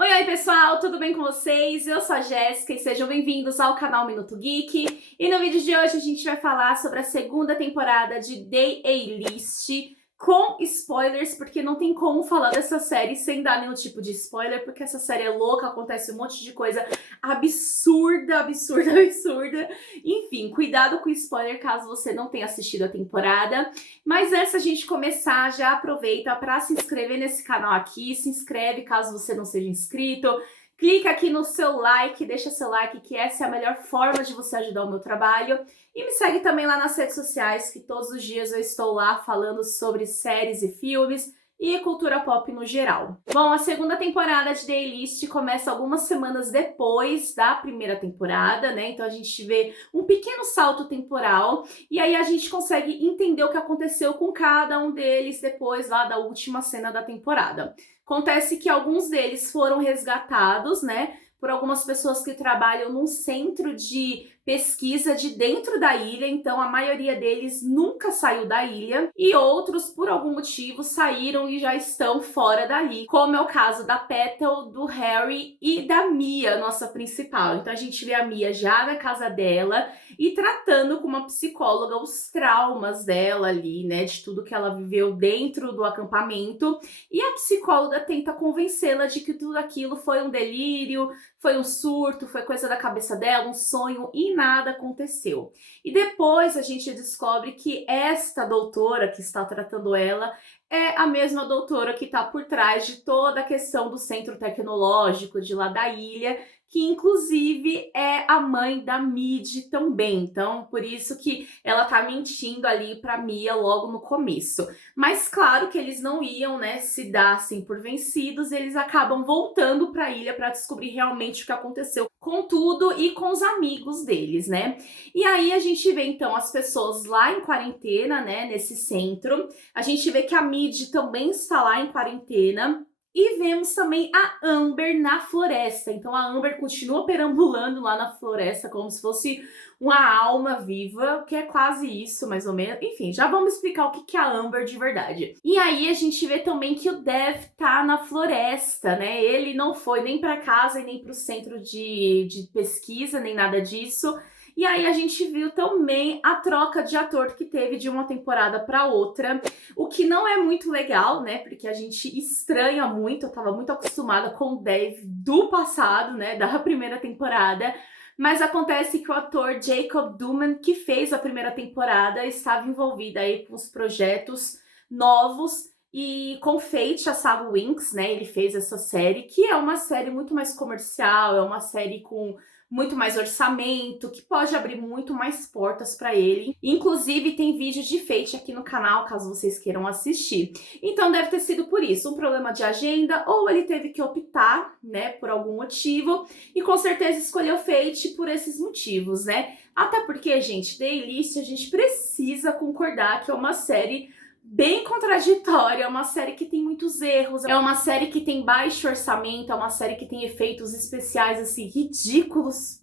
Oi, oi pessoal, tudo bem com vocês? Eu sou a Jéssica e sejam bem-vindos ao canal Minuto Geek. E no vídeo de hoje a gente vai falar sobre a segunda temporada de The A-List, com spoilers, porque não tem como falar dessa série sem dar nenhum tipo de spoiler, porque essa série é louca, acontece um monte de coisa absurda, absurda, absurda. Enfim, cuidado com spoiler caso você não tenha assistido a temporada. Mas antes da gente começar, já aproveita para se inscrever nesse canal aqui, se inscreve caso você não seja inscrito, clica aqui no seu like, deixa seu like que essa é a melhor forma de você ajudar o meu trabalho. E me segue também lá nas redes sociais, que todos os dias eu estou lá falando sobre séries e filmes e cultura pop no geral. Bom, a segunda temporada de The A-List começa algumas semanas depois da primeira temporada, né? Então a gente vê um pequeno salto temporal e aí a gente consegue entender o que aconteceu com cada um deles depois lá da última cena da temporada. Acontece que alguns deles foram resgatados, né? Por algumas pessoas que trabalham num centro de pesquisa de dentro da ilha, então a maioria deles nunca saiu da ilha, e outros, por algum motivo, saíram e já estão fora dali, como é o caso da Petal, do Harry e da Mia, nossa principal. Então a gente vê a Mia já na casa dela e tratando com uma psicóloga os traumas dela ali, né, de tudo que ela viveu dentro do acampamento, e a psicóloga tenta convencê-la de que tudo aquilo foi um delírio, foi um surto, foi coisa da cabeça dela, um sonho e nada aconteceu. E depois a gente descobre que esta doutora que está tratando ela é a mesma doutora que está por trás de toda a questão do centro tecnológico de lá da ilha, que inclusive é a mãe da Mid também. Então, por isso que ela tá mentindo ali pra Mia logo no começo. Mas claro que eles não iam, né, se dar assim por vencidos, eles acabam voltando pra ilha para descobrir realmente o que aconteceu com tudo e com os amigos deles, né? E aí a gente vê então as pessoas lá em quarentena, né, nesse centro. A gente vê que a Mid também está lá em quarentena. E vemos também a Amber na floresta. Então a Amber continua perambulando lá na floresta como se fosse uma alma viva, que é quase isso, mais ou menos. Enfim, já vamos explicar o que é a Amber de verdade. E aí a gente vê também que o Dev tá na floresta, né? Ele não foi nem para casa e nem para o centro de pesquisa, nem nada disso. E aí a gente viu também a troca de ator que teve de uma temporada para outra, o que não é muito legal, né? Porque a gente estranha muito, eu tava muito acostumada com o Dave do passado, né? Da primeira temporada. Mas acontece que o ator Jacob Duman, que fez a primeira temporada, estava envolvido aí com os projetos novos e com Fate, a saga Winx, né? Ele fez essa série, que é uma série muito mais comercial, é uma série com muito mais orçamento, que pode abrir muito mais portas para ele. Inclusive, tem vídeo de Fate aqui no canal, caso vocês queiram assistir. Então, deve ter sido por isso, um problema de agenda, ou ele teve que optar, né, por algum motivo, e com certeza escolheu Fate por esses motivos, né? Até porque, gente, The A-List, a gente precisa concordar que é uma série bem contraditória, é uma série que tem muitos erros, é uma série que tem baixo orçamento, é uma série que tem efeitos especiais, assim, ridículos,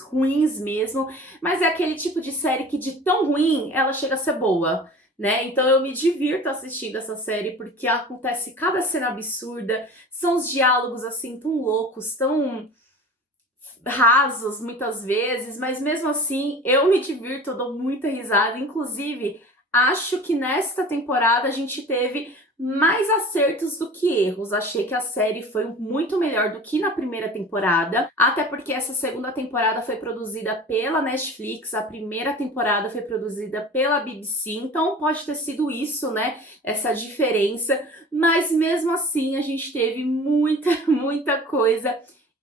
ruins mesmo, mas é aquele tipo de série que de tão ruim, ela chega a ser boa, né? Então eu me divirto assistindo essa série, porque acontece cada cena absurda, são os diálogos, assim, tão loucos, tão rasos, muitas vezes, mas mesmo assim, eu me divirto, eu dou muita risada, inclusive acho que nesta temporada a gente teve mais acertos do que erros. Achei que a série foi muito melhor do que na primeira temporada, até porque essa segunda temporada foi produzida pela Netflix, a primeira temporada foi produzida pela BBC, então pode ter sido isso, né? Essa diferença, mas mesmo assim a gente teve muita, muita coisa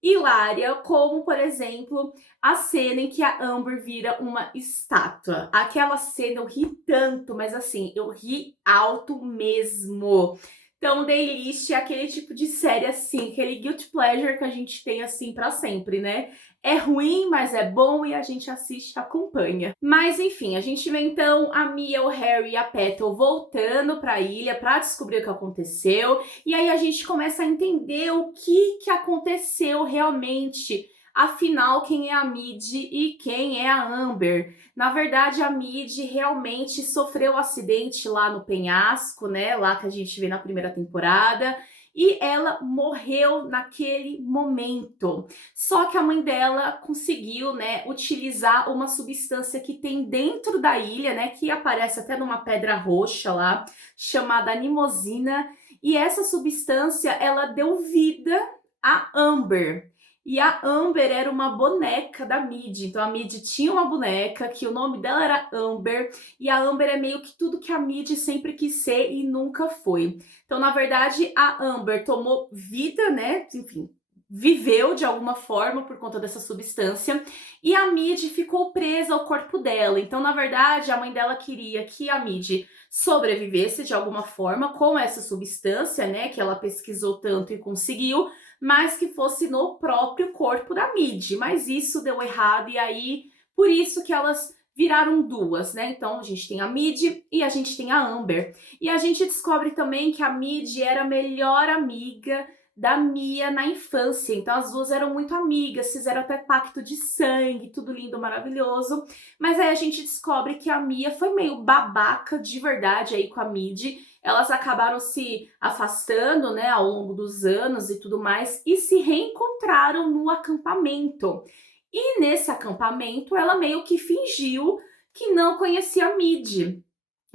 hilária, como, por exemplo, a cena em que a Amber vira uma estátua. Aquela cena eu ri tanto, mas assim, eu ri alto mesmo. Então, The A-List é aquele tipo de série assim, aquele guilty pleasure que a gente tem assim pra sempre, né? É ruim, mas é bom e a gente assiste e acompanha. Mas enfim, a gente vê então a Mia, o Harry e a Petal voltando pra ilha pra descobrir o que aconteceu. E aí a gente começa a entender o que aconteceu realmente. Afinal, quem é a Mid e quem é a Amber? Na verdade, a Mid realmente sofreu um acidente lá no penhasco, né? Lá que a gente vê na primeira temporada. e ela morreu naquele momento. Só que a mãe dela conseguiu, né, utilizar uma substância que tem dentro da ilha, né, que aparece até numa pedra roxa lá, chamada animosina, e essa substância ela deu vida a Amber. E a Amber era uma boneca da Mid. Então a Mid tinha uma boneca que o nome dela era Amber. E a Amber é meio que tudo que a Mid sempre quis ser e nunca foi. Então, na verdade, a Amber tomou vida, né? Enfim, viveu de alguma forma por conta dessa substância. E a Mid ficou presa ao corpo dela. Então, na verdade, a mãe dela queria que a Mid sobrevivesse de alguma forma com essa substância, né? Que ela pesquisou tanto e conseguiu, mas que fosse no próprio corpo da Mid. Mas isso deu errado e aí, por isso que elas viraram duas, né? Então a gente tem a Mid e a gente tem a Amber. E a gente descobre também que a Mid era a melhor amiga da Mia na infância. Então as duas eram muito amigas, fizeram até pacto de sangue, tudo lindo, maravilhoso. Mas aí a gente descobre que a Mia foi meio babaca de verdade aí com a Mid. Elas acabaram se afastando, né, ao longo dos anos e tudo mais, e se reencontraram no acampamento. E nesse acampamento, ela meio que fingiu que não conhecia a Mid.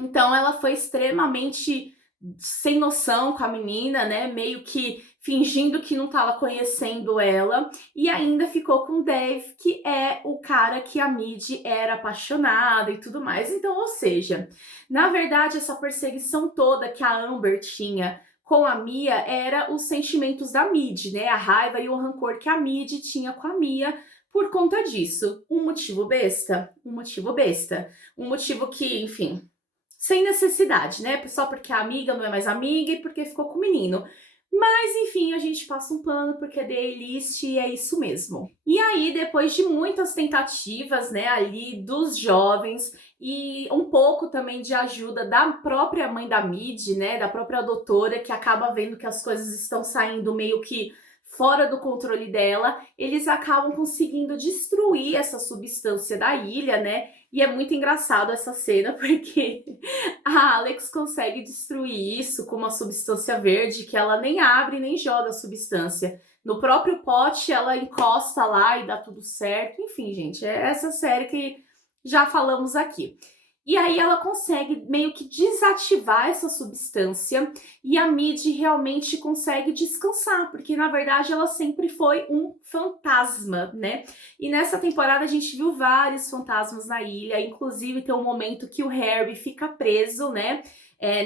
Então, ela foi extremamente sem noção com a menina, né, meio que fingindo que não estava conhecendo ela, e ainda ficou com o Dave, que é o cara que a Mid era apaixonada e tudo mais. Então, ou seja, na verdade, essa perseguição toda que a Amber tinha com a Mia era os sentimentos da Mid, né? A raiva e o rancor que a Mid tinha com a Mia por conta disso. Um motivo besta? Um motivo besta. Um motivo que, enfim, sem necessidade, né? Só porque a amiga não é mais amiga e porque ficou com o menino. Mas, enfim, a gente passa um pano porque é The A-List e é isso mesmo. E aí, depois de muitas tentativas, né, ali dos jovens e um pouco também de ajuda da própria mãe da Mid, né, da própria doutora, que acaba vendo que as coisas estão saindo meio que fora do controle dela, eles acabam conseguindo destruir essa substância da ilha, né? E é muito engraçado essa cena porque a Alex consegue destruir isso com uma substância verde que ela nem abre nem joga a substância. No próprio pote ela encosta lá e dá tudo certo. Enfim, gente, é essa série que já falamos aqui. E aí ela consegue meio que desativar essa substância e a Mid realmente consegue descansar, porque na verdade ela sempre foi um fantasma, né? E nessa temporada a gente viu vários fantasmas na ilha, inclusive tem um momento que o Harry fica preso, né?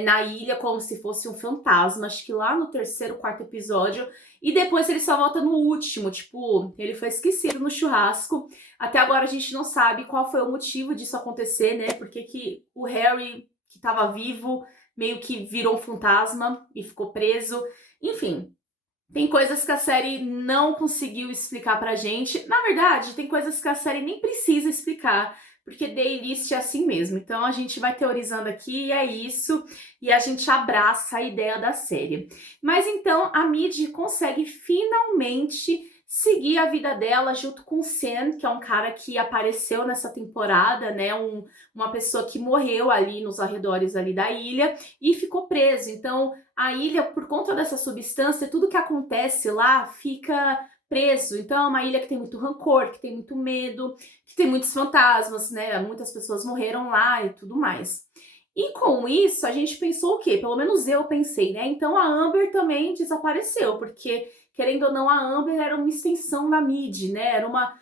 Na ilha como se fosse um fantasma, acho que lá no terceiro, quarto episódio, e depois ele só volta no último, tipo, ele foi esquecido no churrasco. Até agora a gente não sabe qual foi o motivo disso acontecer, né? Porque que o Harry, que estava vivo, meio que virou um fantasma e ficou preso. Enfim, tem coisas que a série não conseguiu explicar pra gente. Na verdade, tem coisas que a série nem precisa explicar, porque The A-List é assim mesmo. Então a gente vai teorizando aqui e é isso, e a gente abraça a ideia da série. Mas então a Mid consegue finalmente seguir a vida dela junto com o Sam, que é um cara que apareceu nessa temporada, né? Uma pessoa que morreu ali nos arredores ali da ilha e ficou preso. Então a ilha, por conta dessa substância, tudo que acontece lá fica preso. Então é uma ilha que tem muito rancor, que tem muito medo, que tem muitos fantasmas, né? Muitas pessoas morreram lá e tudo mais. E com isso, a gente pensou o quê? Pelo menos eu pensei, né? Então a Amber também desapareceu, porque, querendo ou não, a Amber era uma extensão da Mid, né? Era uma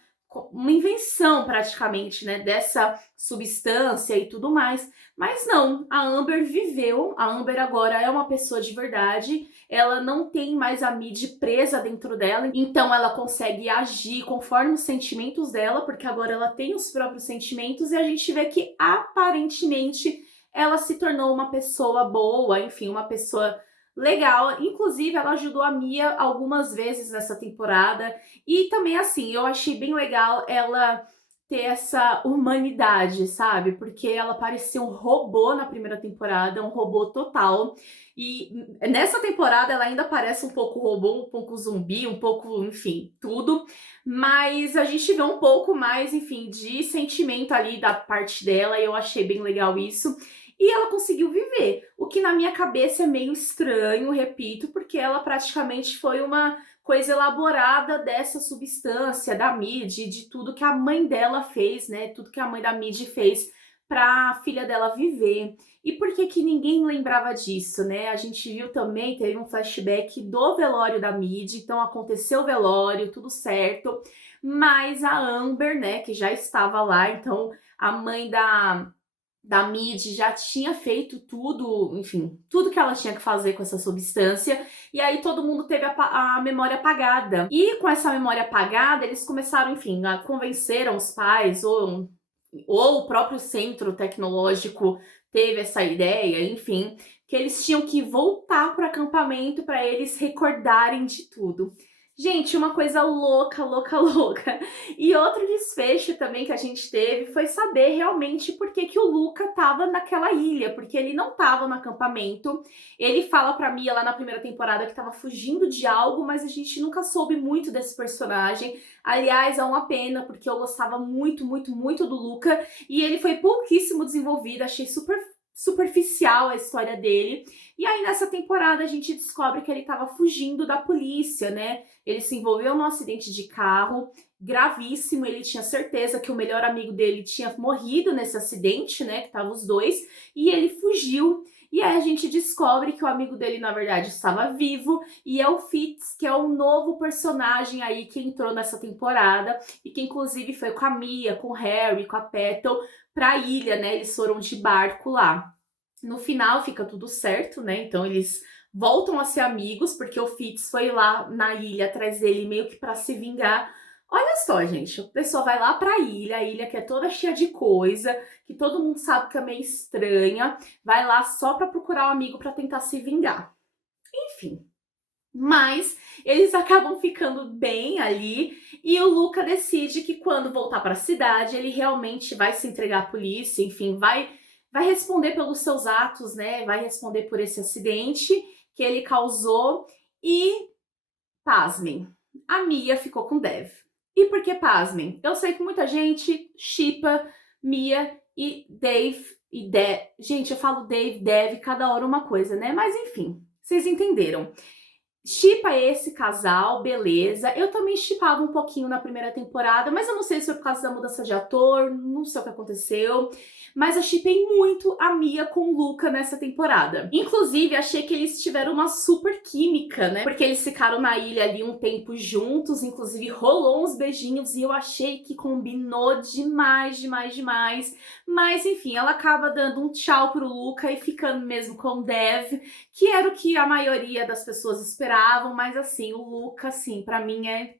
invenção, praticamente, né? Dessa substância e tudo mais. Mas não, a Amber viveu, a Amber agora é uma pessoa de verdade, ela não tem mais a Mid presa dentro dela, então ela consegue agir conforme os sentimentos dela, porque agora ela tem os próprios sentimentos e a gente vê que aparentemente ela se tornou uma pessoa boa, enfim, uma pessoa legal. Inclusive, ela ajudou a Mia algumas vezes nessa temporada. E também, assim, eu achei bem legal ela ter essa humanidade, sabe? Porque ela parecia um robô na primeira temporada, um robô total. E nessa temporada ela ainda parece um pouco robô, um pouco zumbi, um pouco, enfim, tudo. Mas a gente vê um pouco mais, enfim, de sentimento ali da parte dela e eu achei bem legal isso. e ela conseguiu viver. O que na minha cabeça é meio estranho, repito, porque ela praticamente foi uma coisa elaborada dessa substância, da Mid, de tudo que a mãe dela fez, né? Tudo que a mãe da Mid fez para a filha dela viver. E por que que ninguém lembrava disso, né? A gente viu também, teve um flashback do velório da Mid, então aconteceu o velório, tudo certo, mas a Amber, né, que já estava lá, então a mãe da Mid já tinha feito tudo, enfim, tudo que ela tinha que fazer com essa substância, e aí todo mundo teve a memória apagada. E com essa memória apagada, eles começaram, enfim, a convenceram os pais, ou o próprio centro tecnológico teve essa ideia, enfim, que eles tinham que voltar para o acampamento para eles recordarem de tudo. Gente, uma coisa louca, louca, louca. E outro desfecho também que a gente teve foi saber realmente por que que o Luca tava naquela ilha, porque ele não tava no acampamento. Ele fala pra Mia lá na primeira temporada que tava fugindo de algo, mas a gente nunca soube muito desse personagem. Aliás, é uma pena, porque eu gostava muito, muito, muito do Luca, e ele foi pouquíssimo desenvolvido, achei super superficial a história dele. E aí nessa temporada a gente descobre que ele estava fugindo da polícia, né? Ele se envolveu num acidente de carro gravíssimo, ele tinha certeza que o melhor amigo dele tinha morrido nesse acidente, né? Que estavam os dois, e ele fugiu. E aí a gente descobre que o amigo dele, na verdade, estava vivo, e é o Fitz, que é o novo personagem aí que entrou nessa temporada, e que inclusive foi com a Mia, com o Harry, com a Petal, pra ilha, né? Eles foram de barco lá. No final fica tudo certo, né? Então eles voltam a ser amigos, porque o Fitz foi lá na ilha atrás dele meio que pra se vingar. Olha só, gente, a pessoa vai lá pra ilha, a ilha que é toda cheia de coisa, que todo mundo sabe que é meio estranha, vai lá só pra procurar um amigo pra tentar se vingar. Enfim, mas eles acabam ficando bem ali e o Luca decide que quando voltar para a cidade ele realmente vai se entregar à polícia, enfim, vai responder pelos seus atos, né? Vai responder por esse acidente que ele causou e, pasmem, a Mia ficou com Dev. E por que pasmem? Eu sei que muita gente shippa Mia e Dave e Dev. Gente, eu falo Dave, Dev, cada hora uma coisa, né? Mas enfim, vocês entenderam. Shippa esse casal, beleza. Eu também shippava um pouquinho na primeira temporada, mas eu não sei se foi por causa da mudança de ator, não sei o que aconteceu. Mas eu shippei muito a Mia com o Luca nessa temporada. Inclusive, achei que eles tiveram uma super química, né? Porque eles ficaram na ilha ali um tempo juntos, inclusive rolou uns beijinhos e eu achei que combinou demais, demais, demais. Mas enfim, ela acaba dando um tchau pro Luca e ficando mesmo com o Dev, que era o que a maioria das pessoas esperavam, mas assim, o Luca, assim, pra mim é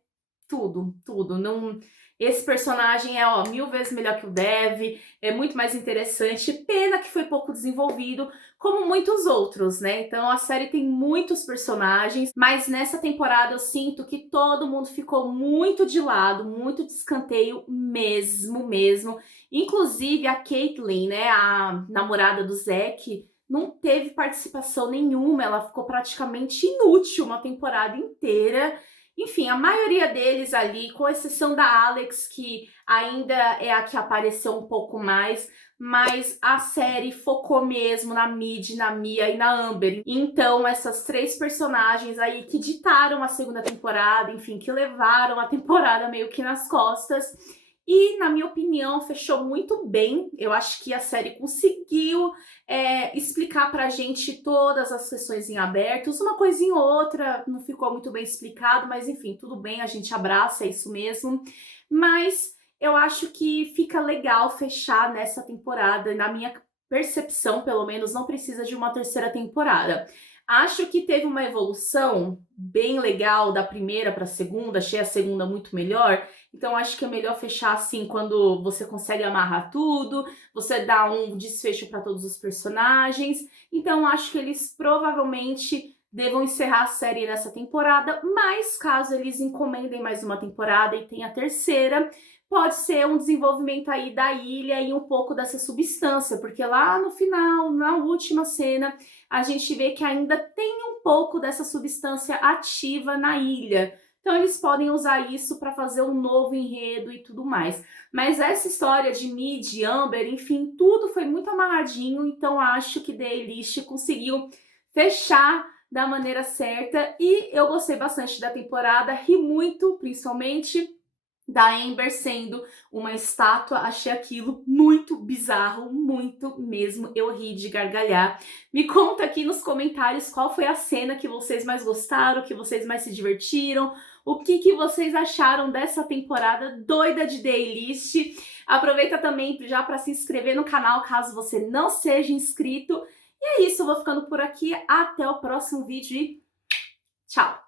tudo, tudo. Não, esse personagem é, ó, 1000 vezes melhor que o Dev, é muito mais interessante. Pena que foi pouco desenvolvido, como muitos outros, né? Então a série tem muitos personagens, mas nessa temporada eu sinto que todo mundo ficou muito de lado, muito de escanteio mesmo, mesmo. Inclusive a Caitlyn, né, a namorada do Zack, não teve participação nenhuma, ela ficou praticamente inútil uma temporada inteira. Enfim, a maioria deles ali, com exceção da Alex, que ainda é a que apareceu um pouco mais, mas a série focou mesmo na Mid, na Mia e na Amber. Então, essas três personagens aí que ditaram a segunda temporada, enfim, que levaram a temporada meio que nas costas. E, na minha opinião, fechou muito bem. Eu acho que a série conseguiu explicar pra gente todas as questões em abertos. Uma coisinha ou outra não ficou muito bem explicado, mas enfim, tudo bem, a gente abraça, é isso mesmo. Mas eu acho que fica legal fechar nessa temporada. Na minha percepção, pelo menos, não precisa de uma terceira temporada. Acho que teve uma evolução bem legal da primeira para a segunda, achei a segunda muito melhor. Então acho que é melhor fechar assim quando você consegue amarrar tudo, você dá um desfecho para todos os personagens. Então acho que eles provavelmente devam encerrar a série nessa temporada, mas caso eles encomendem mais uma temporada e tenha a terceira, pode ser um desenvolvimento aí da ilha e um pouco dessa substância, porque lá no final, na última cena, a gente vê que ainda tem um pouco dessa substância ativa na ilha. Então eles podem usar isso para fazer um novo enredo e tudo mais. Mas essa história de Mid, Amber, enfim, tudo foi muito amarradinho, então acho que The A-List conseguiu fechar da maneira certa e eu gostei bastante da temporada, ri muito, principalmente da Amber sendo uma estátua, achei aquilo muito bizarro, muito mesmo, eu ri de gargalhar. Me conta aqui nos comentários qual foi a cena que vocês mais gostaram, que vocês mais se divertiram, o que vocês acharam dessa temporada doida de The A-List. Aproveita também já para se inscrever no canal caso você não seja inscrito. E é isso, eu vou ficando por aqui, até o próximo vídeo e tchau!